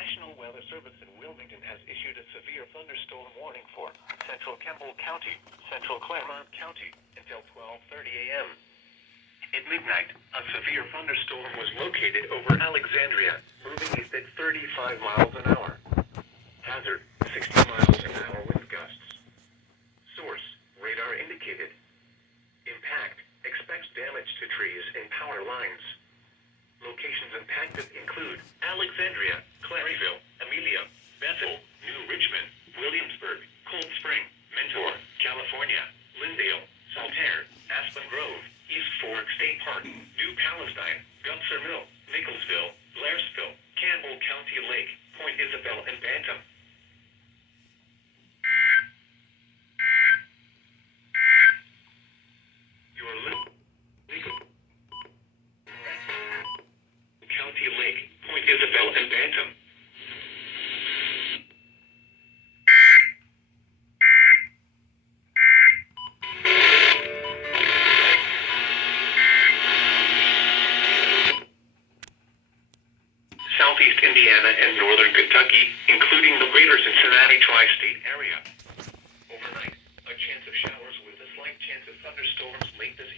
National Weather Service in Wilmington has issued a severe thunderstorm warning for central Campbell County, central Claremont County until 12:30 a.m. At midnight, a severe thunderstorm was located over Alexandria, moving east at 35 miles an hour. Hazard, 60 miles an hour wind gusts. Source, radar indicated. Impact, expects damage to trees and power lines. Locations impacted include Alexandria, Claryville, Amelia, Bethel, New Richmond, Williamsburg, Cold Spring, Mentor, California, Lindale, Saltaire, Aspen Grove, East Fork State Park, New Palestine, Gunser Mill, Nicholsville, Blairsville, Campbell County Lake, Point Isabel, and Bantam. Your legal County Lake, Point Isabel, and Bantam. Southeast Indiana and northern Kentucky, including the greater Cincinnati tri-state area. Overnight, a chance of showers with a slight chance of thunderstorms late this evening.